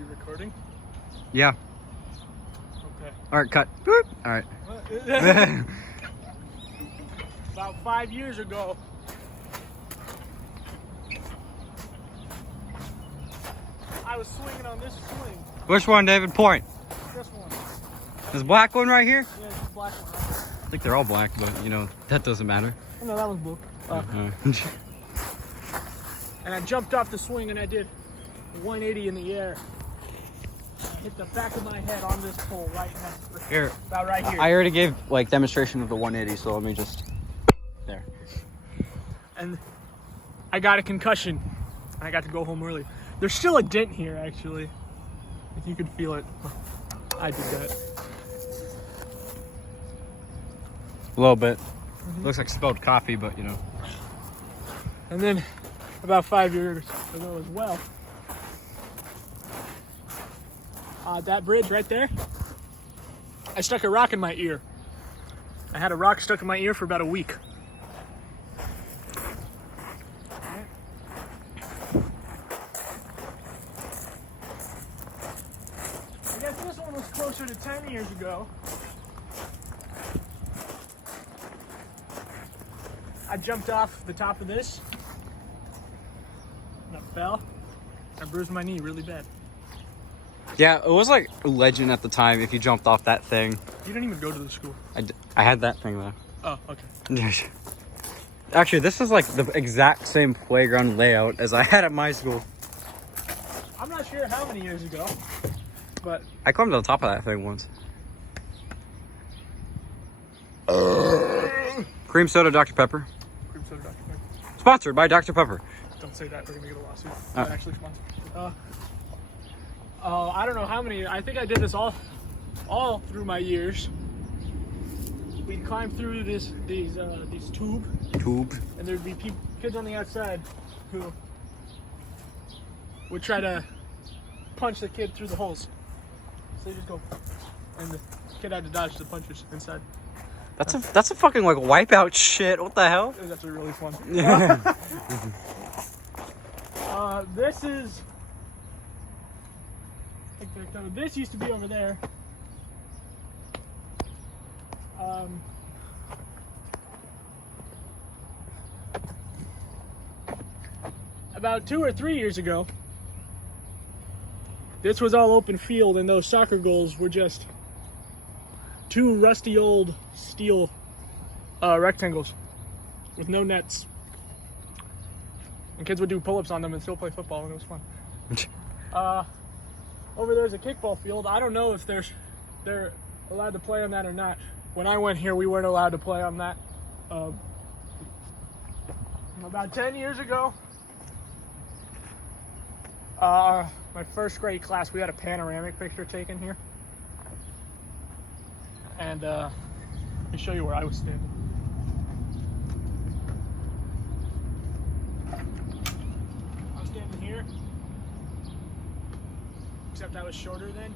you recording? Yeah. Okay. All right, cut. Boop. All right. About 5 years ago, I was swinging on this swing. Which one, David? Point. This one. This black one right here? Yeah, it's a black one. Right? I think they're all black, but you know, that doesn't matter. Oh, no, that one's blue. And I jumped off the swing and I did 180 in the air. I hit the back of my head on this pole right next to Here. about right here. I already gave like demonstration of the 180, so let me just there. And I got a concussion. I got to go home early. There's still a dent here, actually. If you could feel it. I did that. A little bit. Looks like spilled coffee, but you know. And then about 5 years ago as well, that bridge right there, I stuck a rock in my ear. I had a rock stuck in my ear for about a week. I guess this one was closer to 10 years ago. I jumped off the top of this, and I fell. I bruised my knee really bad. Yeah, it was like a legend at the time if you jumped off that thing. You didn't even go to the school. I had that thing though. Oh, okay. Actually, this is like the exact same playground layout as I had at my school. I'm not sure how many years ago, but I climbed to the top of that thing once. Cream soda, Dr. Pepper. cream soda, Dr. Pepper. Sponsored by Dr. Pepper. Don't say that. We're gonna get a lawsuit. Not actually sponsored. I don't know how many. I think I did this all through my years. We'd climb through these tube, and there'd be kids on the outside who would try to punch the kid through the holes. So they just go, and the kid had to dodge the punches inside. That's a fucking like wipeout shit. What the hell? It was actually really fun. This is. This used to be over there. About 2 or 3 years ago, this was all open field, and those soccer goals were just two rusty old steel rectangles with no nets. And kids would do pull-ups on them and still play football, and it was fun. Over there's a kickball field. I don't know if they're allowed to play on that or not. When I went here, we weren't allowed to play on that. About 10 years ago, my first grade class, we had a panoramic picture taken here. And let me show you where I was standing. I was standing here, except I was shorter then.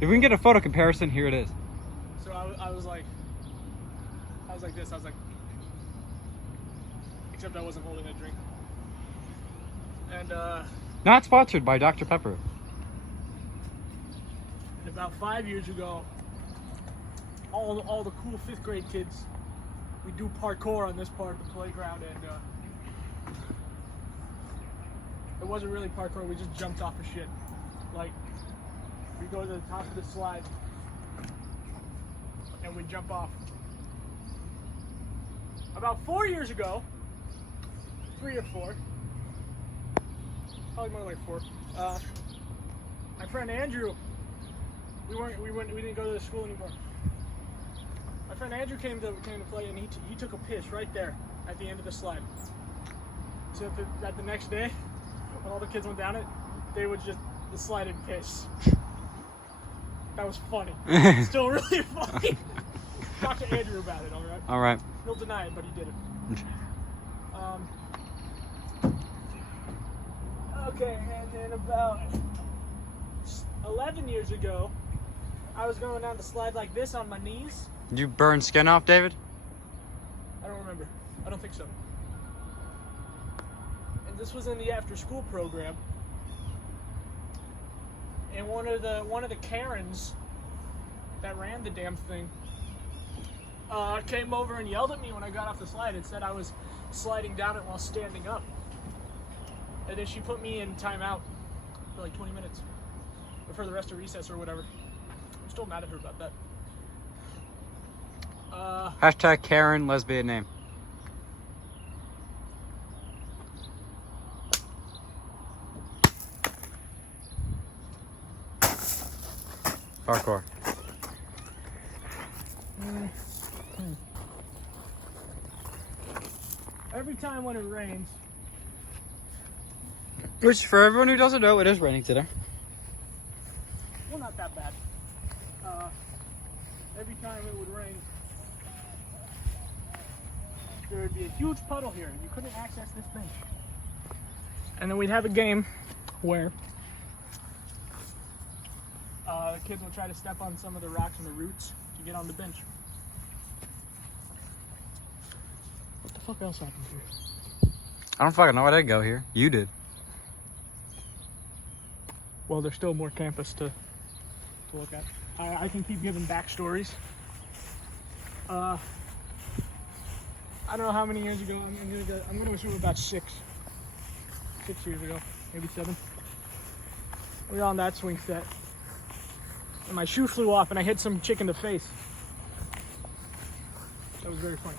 If we can get a photo comparison, here it is. So I was like this. I was like, except I wasn't holding a drink. And Not sponsored by Dr. Pepper. And about 5 years ago, all the cool 5th grade kids, we do parkour on this part of the playground, and it wasn't really parkour. We just jumped off of shit. Like, we go to the top of the slide and we jump off. About 4 years ago, 3 or 4, probably more like 4. My friend Andrew, we didn't go to the school anymore. My friend Andrew came to play, and he took a piss right there at the end of the slide. So that the next day, when all the kids went down it, they would just the slide and piss. That was funny. Still really funny. Talk to Andrew about it, alright? Alright. He'll deny it, but he did it. Okay, and then about 11 years ago, I was going down the slide like this on my knees. Did you burn skin off, David? I don't remember. I don't think so. And this was in the after-school program. and one of the Karens that ran the damn thing came over and yelled at me when I got off the slide. It said I was sliding down it while standing up. And then she put me in timeout for like 20 minutes. Or for the rest of recess or whatever. I'm still mad at her about that. Hashtag Karen, lesbian name. Parkour. Every time when it rains, Which, for everyone who doesn't know, it is raining today. well, not that bad. Every time it would rain, there would be a huge puddle here, and you couldn't access this bench. And then we'd have a game where the kids would try to step on some of the rocks and the roots to get on the bench. What the fuck else happened here? I don't fucking know. I didn't go here. You did. Well, there's still more campus to look at. I can keep giving backstories. I don't know how many years ago. I'm gonna assume about 6 years ago, maybe 7. We were on that swing set, and my shoe flew off, and I hit some chick in the face. That was very funny.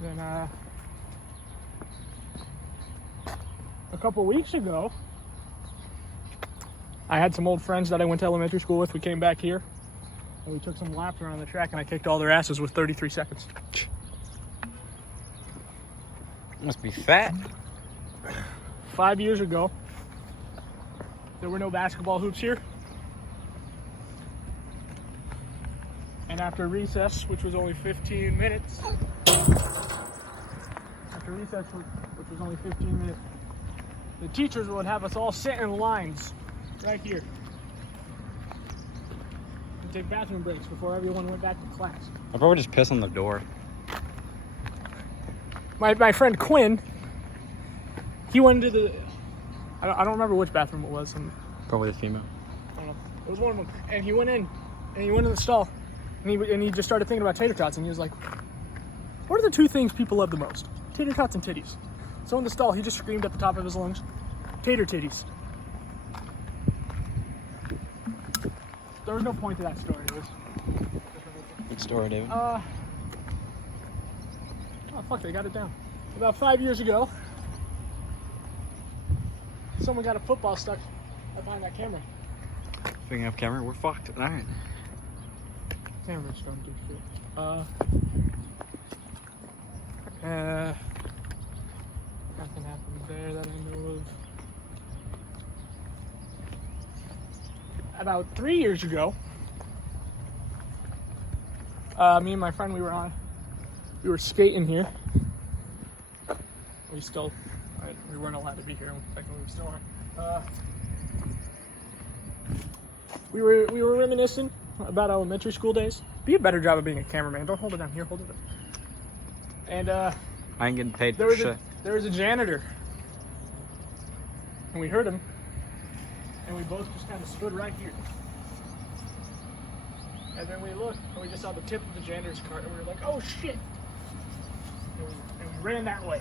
Then a couple weeks ago, I had some old friends that I went to elementary school with. We came back here, and we took some laps around the track, and I kicked all their asses with 33 seconds. Must be fat. 5 years ago, there were no basketball hoops here. And after recess, which was only 15 minutes, which was only 15 minutes, the teachers would have us all sit in lines right here and take bathroom breaks before everyone went back to class. I'll probably just piss on the door. My friend Quinn, he went into the, I don't remember which bathroom it was. Probably the female. I don't know. It was one of them. And he went in, and he went in the stall, and he just started thinking about tater tots, and he was like, what are the 2 things people love the most? Tater tots and titties. So in the stall, he just screamed at the top of his lungs, tater titties. There was no point to that story. It was Good story, David. oh fuck, they got it down. About 5 years ago, someone got a football stuck up behind that camera. Speaking of camera, we're fucked. All right. Camera's starting to do shit. Nothing happened there that I know of. About 3 years ago, me and my friend, we were skating here. We weren't allowed to be here. Technically, we still aren't. We were reminiscing about elementary school days. Be a better job of being a cameraman. Don't hold it down here. Hold it up. And I ain't getting paid for shit. There was a janitor, and we heard him, and we both just kind of stood right here. And then we looked, and we just saw the tip of the janitor's cart, and we were like, "Oh shit!" And we ran that way.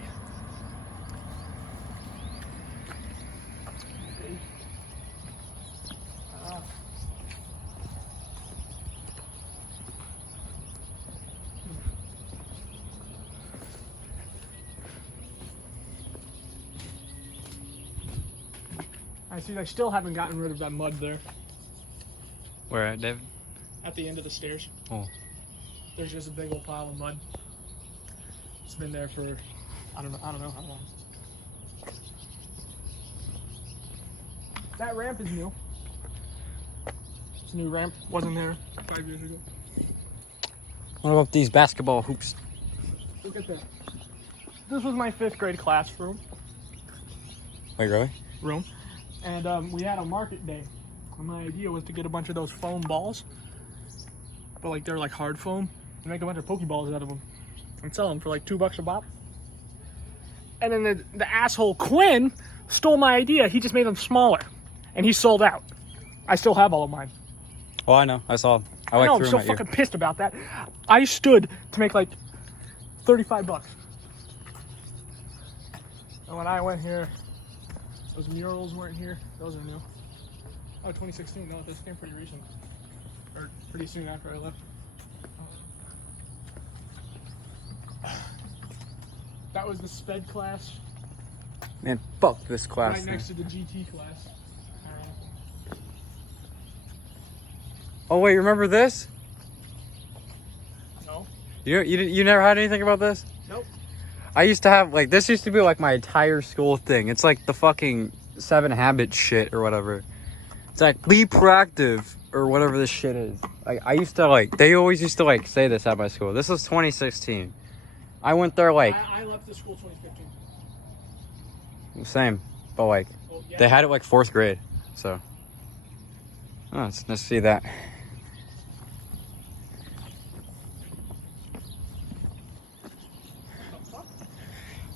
I see they still haven't gotten rid of that mud there. Where at, David? At the end of the stairs. Oh. There's just a big old pile of mud. It's been there for I don't know how long. That ramp is new. It's a new ramp. Wasn't there 5 years ago. What about these basketball hoops? Look at this. This was my 5th grade classroom. Wait, really? Room. And we had a market day. And my idea was to get a bunch of those foam balls but like they're like hard foam. You make a bunch of Pokeballs out of them and sell them for like $2 a pop. And then the asshole Quinn stole my idea. He just made them smaller, and he sold out. I still have all of mine. Oh, I know. I saw. I know, like I'm threw so them at you. fucking pissed about that. I stood to make like $35. And when I went here, those murals weren't here. Those are new. Oh, 2016. No, this came pretty recent. Or pretty soon after I left. That was the SPED class. Man, fuck this class. Right next to the GT class. Oh wait, remember this? No. You never had anything about this? Nope. I used to have like this used to be like my entire school thing. It's like the fucking 7 Habits shit or whatever. It's like be proactive or whatever this shit is. Like I used to like they always used to like say this at my school. This was 2016. I went there like I left the school 2015. same, but like Yeah. they had it like 4th grade. So oh, it's nice to see that.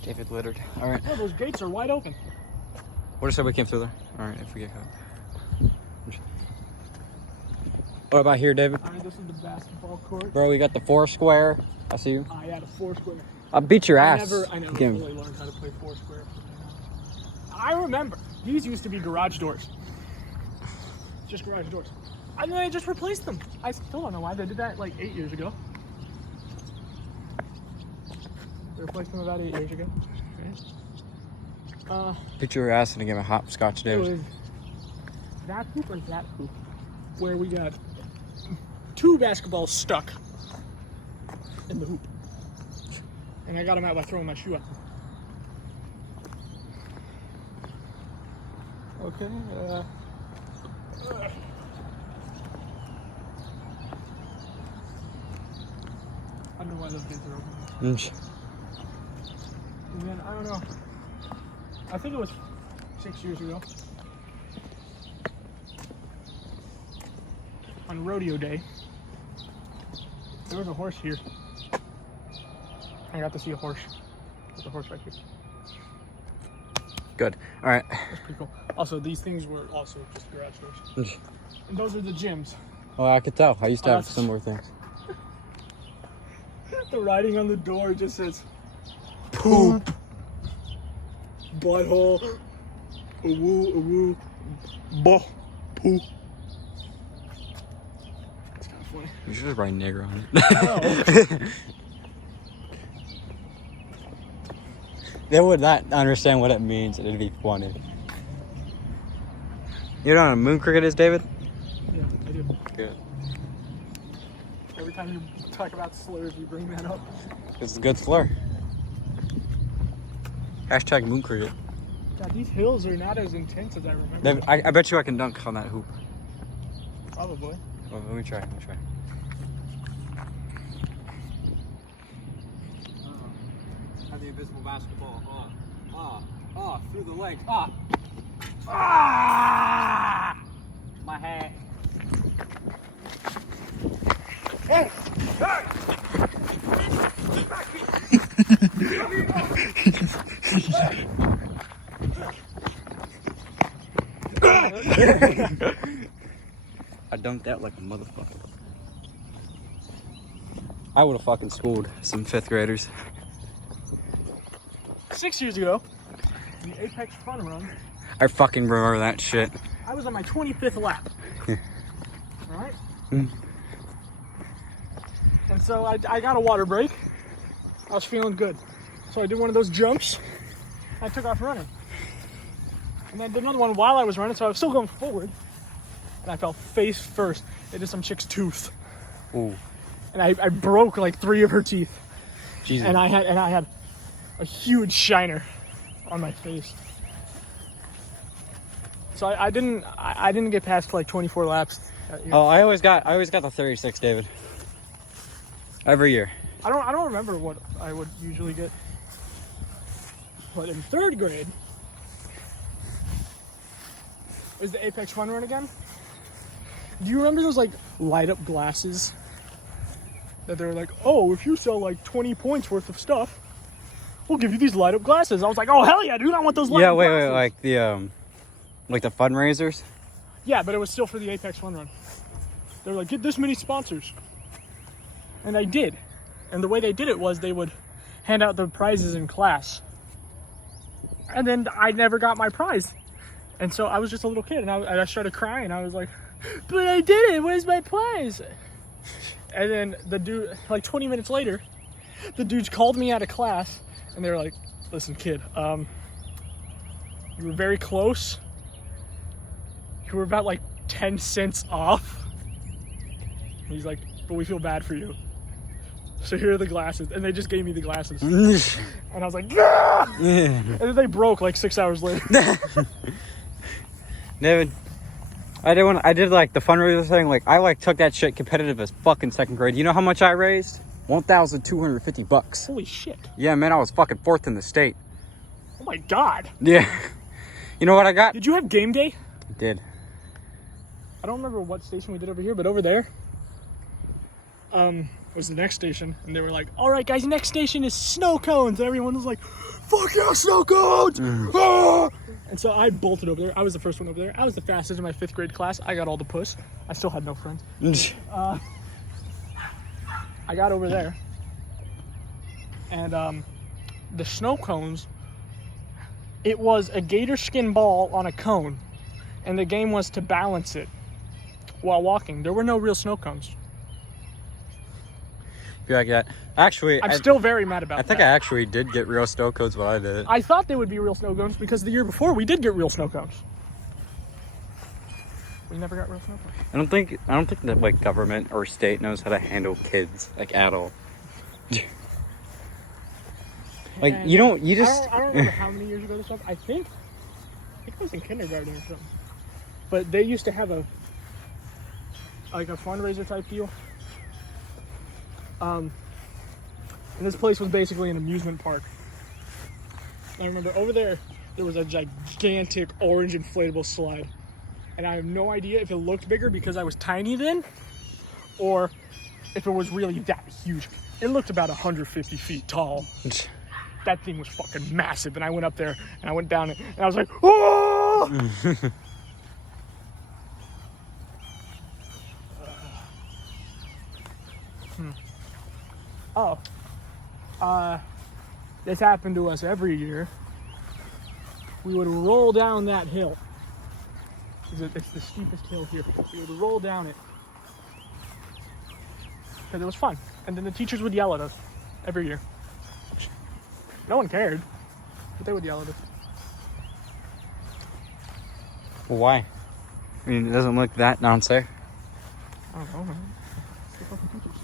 David littered. All right. Oh, those gates are wide open. What if somebody came through there? All right, if we get caught. What about here, David? All right, this is the basketball court. Bro, we got the 4 square. I see you. I had a 4 square. I'll beat your ass. I never Game. really learned how to play 4 square. I remember these used to be garage doors. Just garage doors. And then I just replaced them. I still don't know why they did that like 8 years ago. They replaced them about 8 years ago. Beat your ass in a game of hopscotch, It David. was that hoop or that hoop where we got 2 basketballs stuck in the hoop. And I got them out by throwing my shoe at them. Okay, I don't know why those gates are open. And then, I don't know. I think it was 6 years ago. On rodeo day, there was a horse here. I got to see a horse. There's a horse right here. Good. All right. That's pretty cool. Also, these things were also just garage doors. And those are the gyms. Oh, I could tell. I used to have that's- similar things. The writing on the door just says poop, butthole, woo, buh, poop. It's kind of funny. You should just write nigger on it. Oh. They would not understand what it means, and it'd be funny. You know what a moon cricket is, David? Yeah, I do. Good. Every time you talk about slurs, you bring that up. It's a good slur. Hashtag moon cricket. God, these hills are not as intense as I remember. David, I bet you I can dunk on that hoop. Probably. Well, let me try. Have the invisible basketball. Through the legs. My hat. Hey! Hey! I dunked that like a motherfucker. I would have fucking schooled some 5th graders. 6 years ago, the Apex Fun Run, I fucking remember that shit. I was on my 25th lap. Alright? Mm. And so I got a water break. I was feeling good. So I did one of those jumps. I took off running. And then I did another one while I was running, so I was still going forward. And I fell face first into some chick's tooth. Ooh. And I broke like 3 of her teeth. Jesus. And I had a huge shiner on my face. So I didn't get past like 24 laps. Oh, I always got the 36, David. Every year. I don't remember what I would usually get. But in 3rd grade, was the Apex Fun Run again? Do you remember those like light up glasses that they were like, oh, if you sell like 20 points worth of stuff, we'll give you these light up glasses. I was like, oh hell yeah, dude, I want those light up glasses. Wait, like the fundraisers? Yeah, but it was still for the Apex Fun Run. They were like, get this many sponsors. And I did. And the way they did it was they would hand out the prizes in class. And then I never got my prize. And so I was just a little kid, and I started crying. I was like, but I did it, where's my prize? And then the dude, like 20 minutes later, the dudes called me out of class, and they were like, listen, kid, you were very close. You were about like 10 cents off. And he's like, but we feel bad for you. So here are the glasses. And they just gave me the glasses. And I was like, yeah! And then they broke like 6 hours later. David, I did like the fundraiser thing. Like I like took that shit competitive as fucking second grade. You know how much I raised? $1,250. Holy shit. Yeah, man, I was fucking 4th in the state. Oh my god. Yeah. You know what I got? Did you have game day? I did. I don't remember what station we did over here, but over there was the next station, and they were like, all right guys, next station is snow cones, and everyone was like, fuck yeah, snow cones! Ah! And so I bolted over there. I was the first one over there. I was the fastest in my 5th grade class. I got all the puss. I still had no friends. I got over there, and the snow cones, it was a gator skin ball on a cone, and the game was to balance it while walking. There were no real snow cones. Be like that. Actually, I'm still very mad about that. I think I actually did get real snow cones when I did it. I thought they would be real snow cones because the year before we did get real snow cones. We never got real snow cones. I don't think that like government or state knows how to handle kids like at all. Like And you just I don't remember how many years ago this was. I think it was in kindergarten or something. But they used to have a fundraiser type deal. And this place was basically an amusement park. I remember over there was a gigantic orange inflatable slide. And I have no idea if it looked bigger because I was tiny then, or if it was really that huge. It looked about 150 feet tall. That thing was fucking massive. And I went up there and I went down it and I was like, oh! This happened to us every year. We would roll down that hill. It's the steepest hill here. We would roll down it because it was fun. And then the teachers would yell at us every year. No one cared, but they would yell at us. Well, why? I mean, it doesn't look that unsafe. I don't know, man. It's the fucking teachers.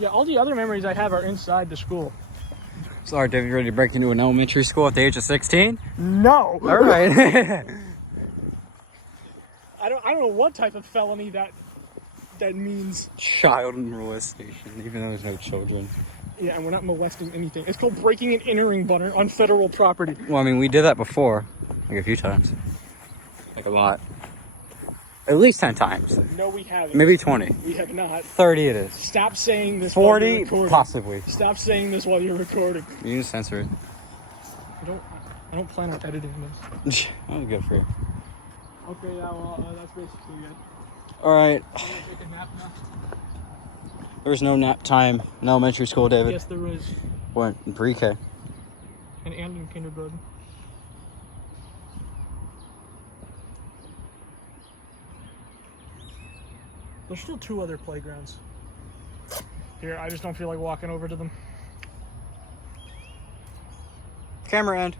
Yeah, all the other memories I have are inside the school. Sorry, David, you ready to break into an elementary school at the age of 16? No. All right. I don't know what type of felony that means. Child molestation, even though there's no children. Yeah, and we're not molesting anything. It's called breaking and entering, Bunner, on federal property. Well, I mean, we did that before, like a few times, like a lot. At least 10 times. No, we haven't. Maybe 20. We have not. 30 it is. Stop saying this while you're 40, recording. possibly. Stop saying this while you're recording. You can censor it. I don't plan on editing this. That was good for you. Okay, yeah, well, that's basically it. Alright. I'm gonna take a nap now. There's no nap time in elementary school, David. Yes, there is. What? In pre-K? And in kindergarten. There's still 2 other playgrounds. Here, I just don't feel like walking over to them. Camera end.